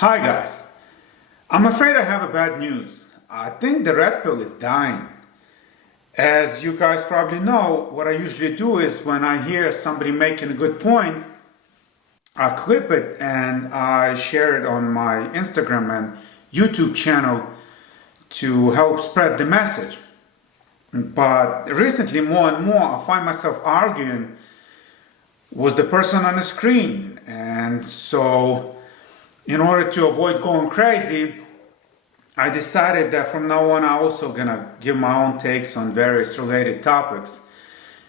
Hi guys, I'm afraid I have a bad news. I think the red pill is dying. As you guys probably know, what I usually do is when I hear somebody making a good point, I clip it and I share it on my Instagram and YouTube channel to help spread the message. But recently, more and more, I find myself arguing with the person on the screen. And so, in order to avoid going crazy, I decided that from now on I'm also gonna give my own takes on various related topics,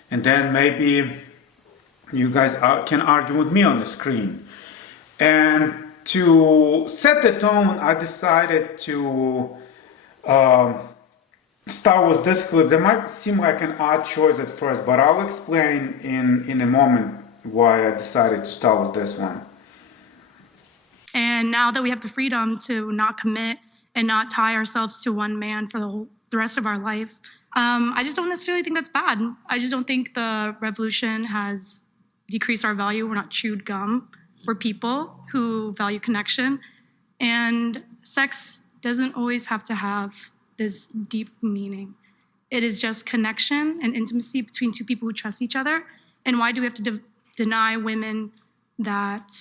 and then maybe you guys can argue with me on the screen. And to set the tone, I decided to start with this clip. That might seem like an odd choice at first, but I'll explain in a moment why I decided to start with this one. And now that we have the freedom to not commit and not tie ourselves to one man for the rest of our life, I just don't necessarily think that's bad. I just don't think the revolution has decreased our value. We're not chewed gum. We're people who value connection. And sex doesn't always have to have this deep meaning. It is just connection and intimacy between two people who trust each other. And why do we have to deny women that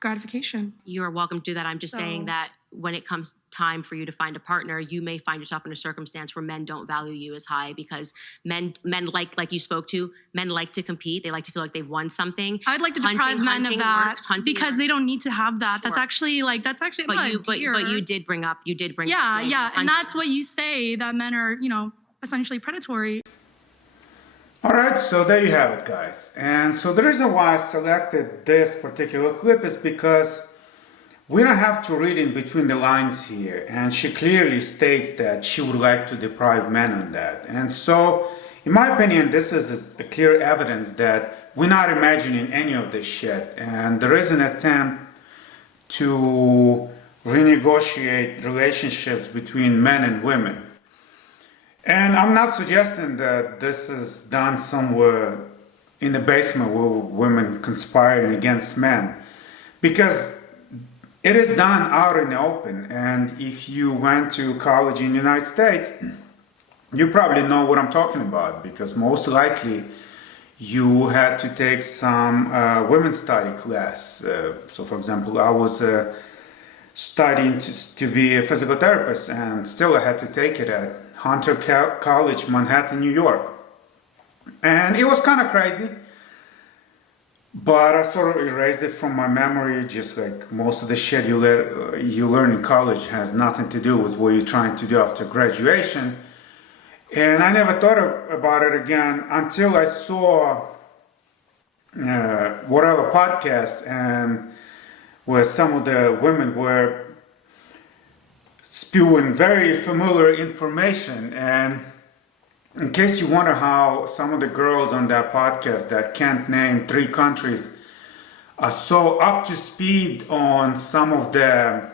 gratification? You are welcome to do that. I'm just saying that when it comes time for you to find a partner, you may find yourself in a circumstance where men don't value you as high because men like you spoke to, men like to compete. They like to feel like they've won something. I'd like to deprive men of that because they don't need to have that. Sure. That's actually But you did bring up. Yeah, and that's what you say, that men are, essentially predatory. Alright, so there you have it, guys. And so the reason why I selected this particular clip is because we don't have to read in between the lines here. And she clearly states that she would like to deprive men on that. And so, in my opinion, this is a clear evidence that we're not imagining any of this shit. And there is an attempt to renegotiate relationships between men and women. And I'm not suggesting that this is done somewhere in the basement where women conspiring against men, because it is done out in the open. And if you went to college in the United States, you probably know what I'm talking about, because most likely you had to take some women's study class. So for example, I was studying to be a physical therapist, and still I had to take it at Hunter College, Manhattan, New York. And it was kind of crazy, but I sort of erased it from my memory, just like most of the shit you learn in college has nothing to do with what you're trying to do after graduation. And I never thought about it again until I saw whatever podcast, and where some of the women were spewing very familiar information. And in case you wonder how some of the girls on that podcast that can't name 3 countries are so up to speed on some of the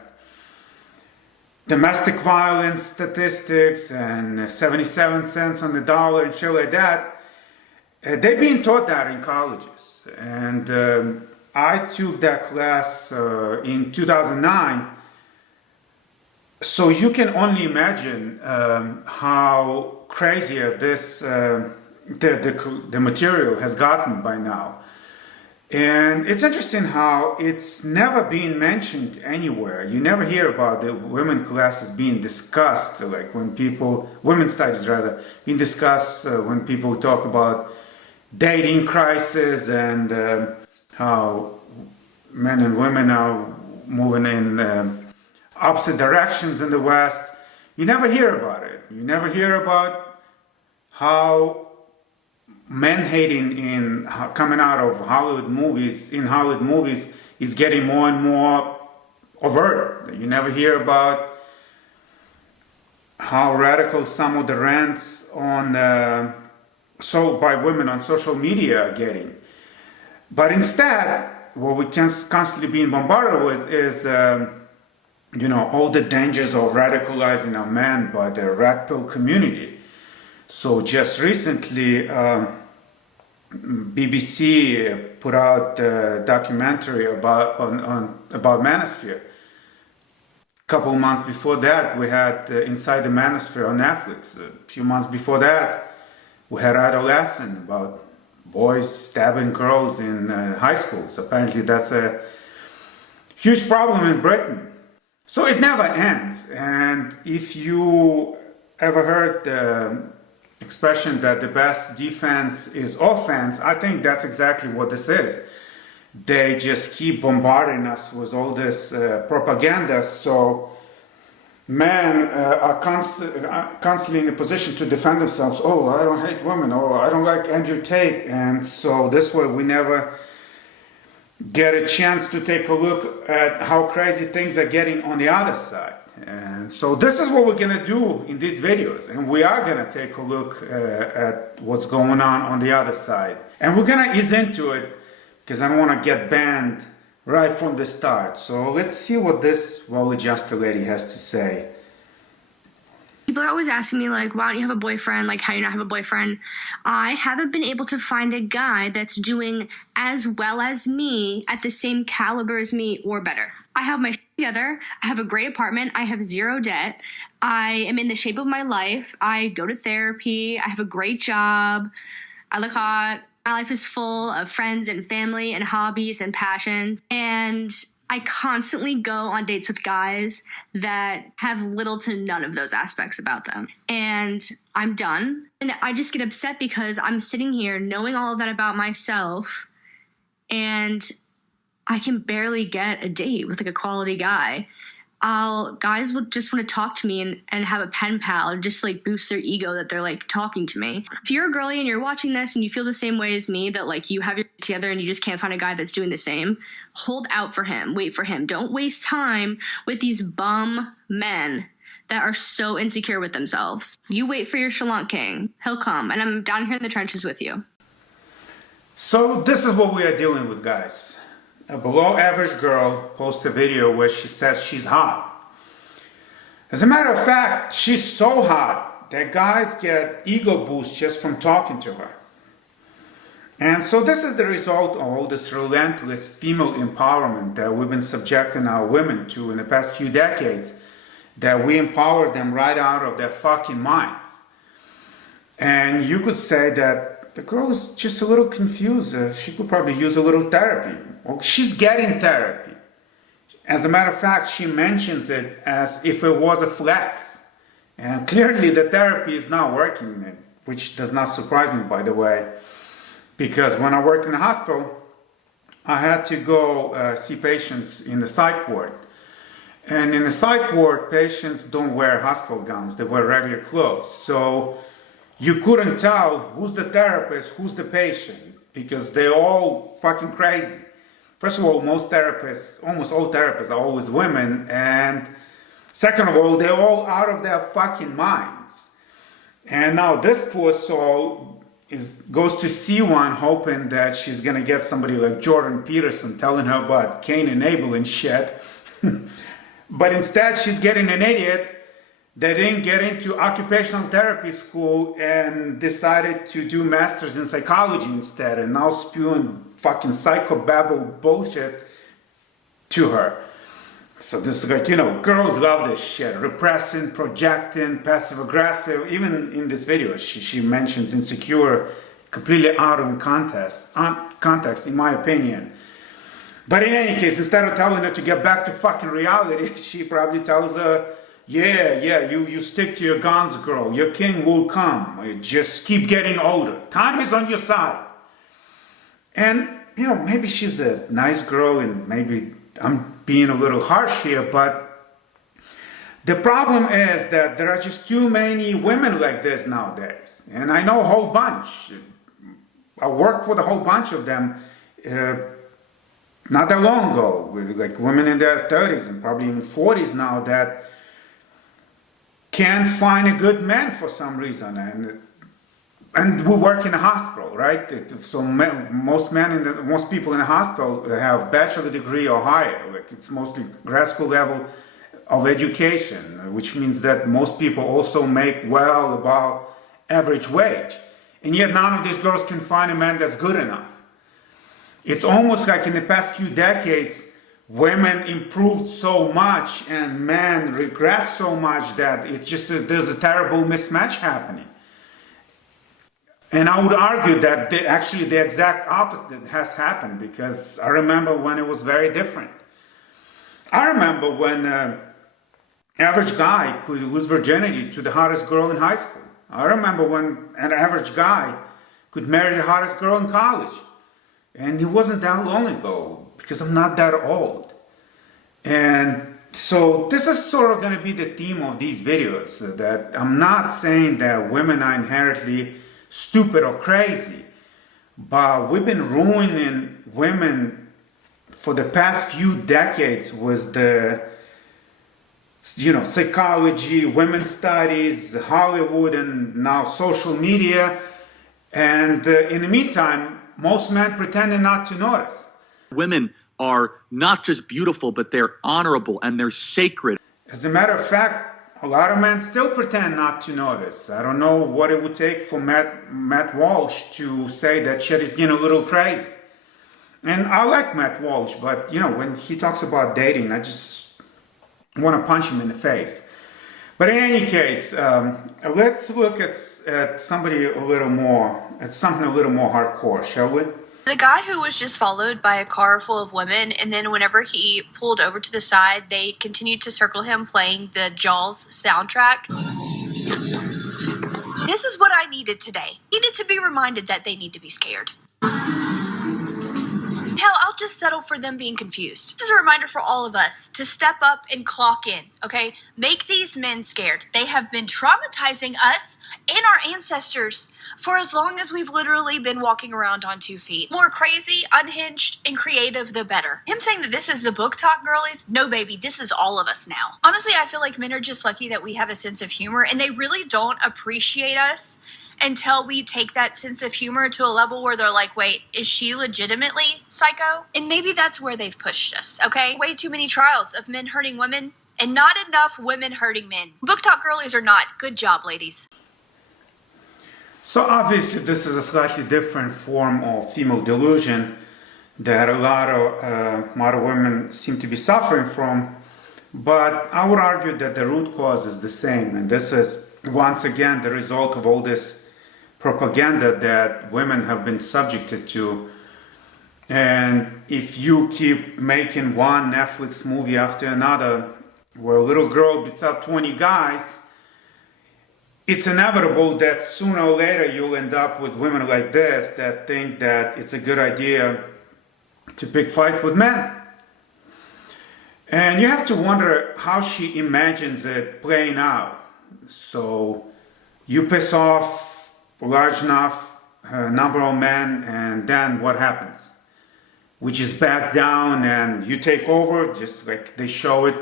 domestic violence statistics and 77 cents on the dollar and shit like that, they've been taught that in colleges. And I took that class in 2009. So you can only imagine how crazier this the material has gotten by now. And it's interesting how it's never been mentioned anywhere. You never hear about the women classes being discussed, like when women's studies rather, being discussed when people talk about dating crisis and how men and women are moving in opposite directions in the West. You never hear about it. You never hear about how men hating coming out of Hollywood movies is getting more and more overt. You never hear about how radical some of the rants sold by women on social media are getting. But instead, what we can constantly being bombarded with is all the dangers of radicalizing a man by the red pill community. So just recently, BBC put out a documentary about Manosphere, couple of months before that, we had Inside the Manosphere on Netflix. A few months before that, we had Adolescent, about boys stabbing girls in high school. So apparently that's a huge problem in Britain. So it never ends. And if you ever heard the expression that the best defense is offense, I think that's exactly what this is. They just keep bombarding us with all this propaganda, so men are constantly in a position to defend themselves. Oh, I don't hate women. Oh, I don't like Andrew Tate. And so this way we never get a chance to take a look at how crazy things are getting on the other side. And so this is what we're going to do in these videos. And we are going to take a look at what's going on the other side. And we're going to ease into it, because I don't want to get banned right from the start. So let's see what this well-adjusted lady has to say. People are always asking me, like, why don't you have a boyfriend? Like, how do you not have a boyfriend? I haven't been able to find a guy that's doing as well as me, at the same caliber as me, or better. I have my shit together. I have a great apartment. I have zero debt. I am in the shape of my life. I go to therapy. I have a great job. I look hot. My life is full of friends and family and hobbies and passions. And I constantly go on dates with guys that have little to none of those aspects about them. And I'm done. And I just get upset because I'm sitting here knowing all of that about myself, and I can barely get a date with like a quality guy. Guys will just want to talk to me and have a pen pal, and just like boost their ego that they're like talking to me. If you're a girly and you're watching this and you feel the same way as me, that like you have your shit together and you just can't find a guy that's doing the same, hold out for him, wait for him. Don't waste time with these bum men that are so insecure with themselves. You wait for your Shallant King. He'll come, and I'm down here in the trenches with you. So this is what we are dealing with, guys. A below average girl posts a video where she says she's hot. As a matter of fact, she's so hot that guys get ego boosts just from talking to her. And so this is the result of all this relentless female empowerment that we've been subjecting our women to in the past few decades, that we empower them right out of their fucking minds. And you could say that the girl is just a little confused. She could probably use a little therapy. Well, she's getting therapy. As a matter of fact, she mentions it as if it was a flex. And clearly the therapy is not working, which does not surprise me, by the way. Because when I worked in the hospital, I had to go see patients in the psych ward. And in the psych ward, patients don't wear hospital gowns, they wear regular clothes. So you couldn't tell who's the therapist, who's the patient, because they're all fucking crazy. First of all, most therapists, almost all therapists are always women. And second of all, they're all out of their fucking minds. And now this poor soul goes to see one hoping that she's gonna get somebody like Jordan Peterson telling her about Cain and Abel and shit. But instead she's getting an idiot that didn't get into occupational therapy school and decided to do masters in psychology instead, and now spewing fucking psychobabble bullshit to her. So this is like, you know, girls love this shit. Repressing, projecting, passive aggressive. Even in this video, she mentions insecure, completely out of context, in my opinion. But in any case, instead of telling her to get back to fucking reality, she probably tells her, yeah, you stick to your guns, girl. Your king will come. Just keep getting older. Time is on your side. And, you know, maybe she's a nice girl and maybe I'm being a little harsh here, but the problem is that there are just too many women like this nowadays. And I know a whole bunch. I worked with a whole bunch of them not that long ago, with like women in their 30s and probably even 40s now that can't find a good man for some reason. And we work in a hospital, right? So most people in the hospital have bachelor degree or higher. Like it's mostly grad school level of education, which means that most people also make well above average wage. And yet none of these girls can find a man that's good enough. It's almost like in the past few decades, women improved so much and men regressed so much that it's just there's a terrible mismatch happening. And I would argue that actually the exact opposite has happened, because I remember when it was very different. I remember when average guy could lose virginity to the hottest girl in high school. I remember when an average guy could marry the hottest girl in college. And it wasn't that long ago, because I'm not that old. And so this is sort of going to be the theme of these videos, that I'm not saying that women are inherently stupid or crazy, but we've been ruining women for the past few decades with the psychology, women's studies, Hollywood, and now social media. And in the meantime, most men pretending not to notice. Women are not just beautiful, but they're honorable and they're sacred. As a matter of fact, a lot of men still pretend not to notice. I don't know what it would take for Matt Walsh to say that shit is getting a little crazy. And I like Matt Walsh, but when he talks about dating, I just want to punch him in the face. But in any case, let's look at something a little more hardcore, shall we? The guy who was just followed by a car full of women, and then whenever he pulled over to the side, they continued to circle him playing the Jaws soundtrack. This is what I needed today. Needed to be reminded that they need to be scared. Hell, I'll just settle for them being confused. This is a reminder for all of us to step up and clock in, okay? Make these men scared. They have been traumatizing us and our ancestors for as long as we've literally been walking around on 2 feet. More crazy, unhinged, and creative, the better. Him saying that this is the book talk girlies, no baby, this is all of us now. Honestly, I feel like men are just lucky that we have a sense of humor, and they really don't appreciate us until we take that sense of humor to a level where they're like, wait, is she legitimately psycho? And maybe that's where they've pushed us, okay? Way too many trials of men hurting women and not enough women hurting men. Book talk girlies or not, good job, ladies. So obviously this is a slightly different form of female delusion that a lot of women seem to be suffering from. But I would argue that the root cause is the same. And this is, once again, the result of all this propaganda that women have been subjected to. And if you keep making one Netflix movie after another where a little girl beats up 20 guys, it's inevitable that sooner or later you'll end up with women like this that think that it's a good idea to pick fights with men. And you have to wonder how she imagines it playing out. So you piss off a large enough number of men, and then what happens? We just back down and you take over, just like they show it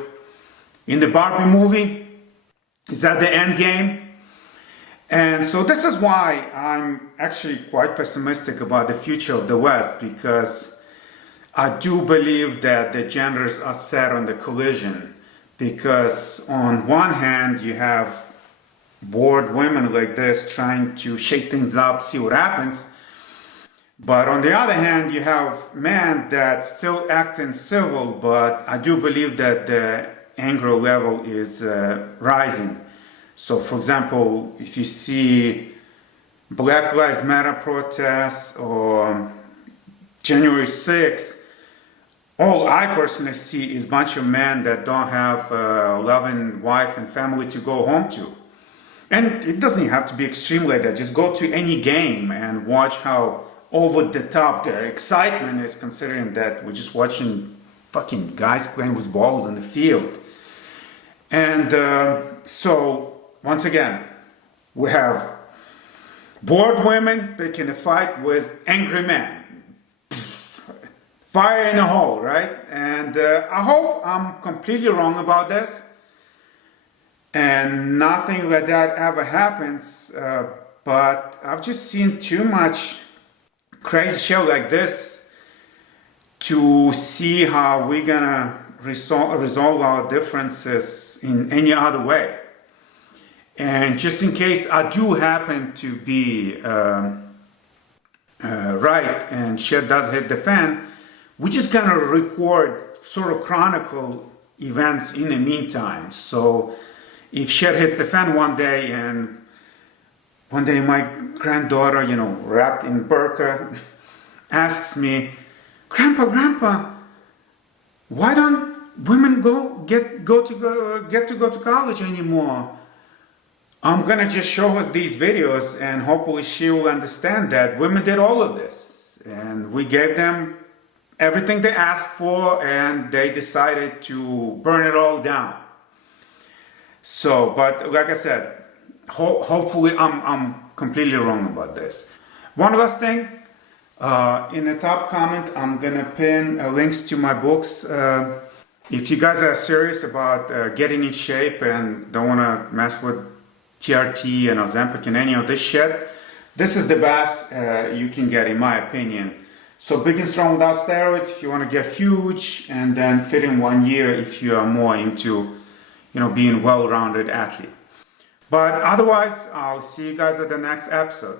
in the Barbie movie. Is that the end game? And so this is why I'm actually quite pessimistic about the future of the West, because I do believe that the genders are set on the collision. Because on one hand, you have bored women like this trying to shake things up, see what happens. But on the other hand, you have men that still acting civil, but I do believe that the anger level is rising. So for example, if you see Black Lives Matter protests or January 6th, all I personally see is a bunch of men that don't have a loving wife and family to go home to. And it doesn't have to be extreme like that. Just go to any game and watch how over the top their excitement is, considering that we're just watching fucking guys playing with balls in the field. And so, once again, we have bored women picking a fight with angry men. Fire in a hole, right? And I hope I'm completely wrong about this. And nothing like that ever happens. But I've just seen too much crazy shit like this to see how we're gonna resolve our differences in any other way. And just in case I do happen to be right and shit does hit the fan, we're just gonna record sort of chronicle events in the meantime. So if shit hits the fan one day, and one day my granddaughter, wrapped in burqa, asks me, Grandpa, why don't women get to go to college anymore? I'm gonna just show her these videos, and hopefully she will understand that women did all of this, and we gave them everything they asked for, and they decided to burn it all down. So, but like I said, hopefully I'm completely wrong about this. One last thing, in the top comment, I'm gonna pin links to my books. If you guys are serious about getting in shape and don't wanna mess with TRT and Ozempic and any of this shit, this is the best you can get, in my opinion. So Big and Strong Without Steroids if you want to get huge, and then Fit in 1 year if you are more into, being a well-rounded athlete. But otherwise, I'll see you guys at the next episode.